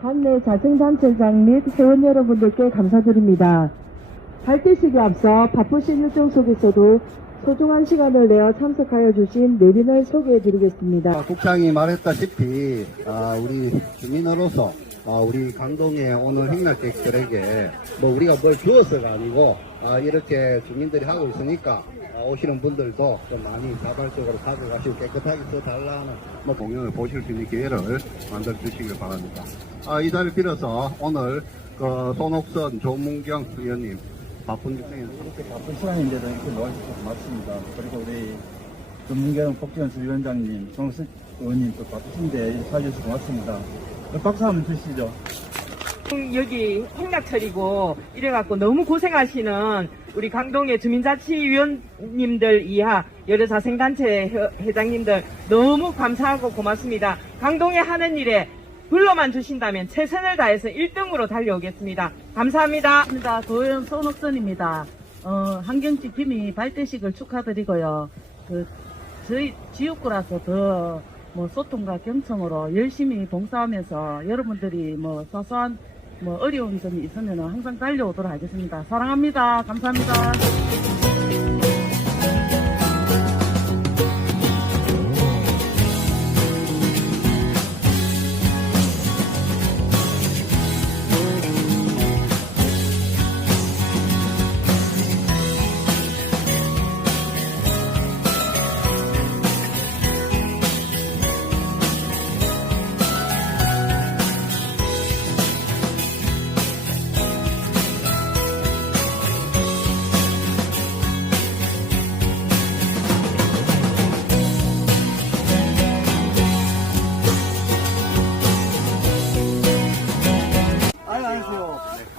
관내 자생단체장 및 회원 여러분들께 감사드립니다. 발대식에 앞서 바쁘신 일정 속에서도 소중한 시간을 내어 참석하여 주신 내빈을 소개해 드리겠습니다. 아, 국장이 말했다시피 아, 우리 주민으로서 아, 우리 강동에 오늘 행락객들에게 뭐 우리가 뭘 주어서가 아니고 아, 이렇게 주민들이 하고 있으니까 아, 오시는 분들도 좀 많이 자발적으로 가져가시고 깨끗하게 써달라는 뭐 공연을 보실 수 있는 기회를 만들어 주시길 바랍니다. 아, 이 자리를 빌어서 오늘 그 손옥선 조문경 의원님 바쁜 일정에 이렇게 바쁜 시간인데도 이렇게 모아주셔서 고맙습니다. 그리고 우리 전문경 복지원 주위원장님, 정수 의원님 또 바쁘신데 사주셔서 고맙습니다. 박수 한번 주시죠. 여기 행락철이고 이래갖고 너무 고생하시는 우리 강동의 주민자치위원님들 이하 여러 자생단체 회- 회장님들 너무 감사하고 고맙습니다. 강동에 하는 일에 불러만 주신다면 최선을 다해서 1등으로 달려오겠습니다. 감사합니다. 반갑습니다. 도연 손옥선입니다. 어, 한경지 팀이 발대식을 축하드리고요. 그, 저희 지역구라서 더, 뭐, 소통과 경청으로 열심히 봉사하면서 여러분들이 뭐, 사소한, 뭐, 어려운 점이 있으면 항상 달려오도록 하겠습니다. 사랑합니다. 감사합니다.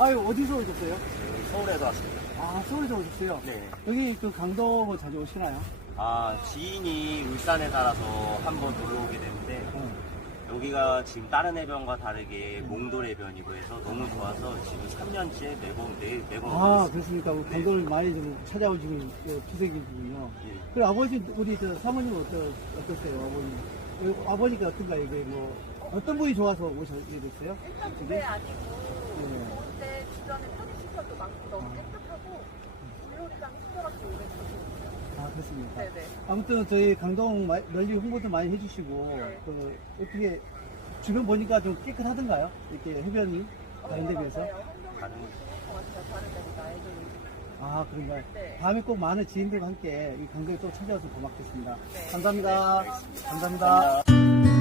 아유, 어디서 오셨어요? 서울에서 왔습니다. 아, 서울에서 오셨어요? 네. 여기 그 강동은 자주 오시나요? 아, 지인이 울산에 살아서 한번 놀러 오게 됐는데, 여기가 지금 다른 해변과 다르게 몽돌 해변이고 해서 너무 좋아서 지금 3년째 매번, 매, 매번 오고 아, 있습니다. 그렇습니까? 그 강동을 많이 좀 찾아오시는 그 기색이군요. 예. 그리고 아버지, 우리 저 사모님 어떠, 어떠세요, 아버님? 어, 아버니까 어떤가요? 이게 뭐, 어떤 분이 좋아서 오셨게 됐어요? 일단? 그게 아니고 네. 주변에 편의시설도 많고 너무 깨끗하고 물놀이장 친절하게 오래 있어요. 아, 그렇습니까? 네네. 아무튼 저희 강동 마- 널리 홍보도 많이 해주시고, 그, 어떻게, 주변 보니까 좀 깨끗하던가요? 이렇게 해변이? 다른 데 비해서? 맞아요. 환경이 좋은 것 같아요. 다른 데보다 애들이. 아, 그런가요? 네. 다음에 꼭 많은 지인들과 함께 이 강도에 또 찾아와서 고맙겠습니다. 네. 감사합니다. 감사합니다.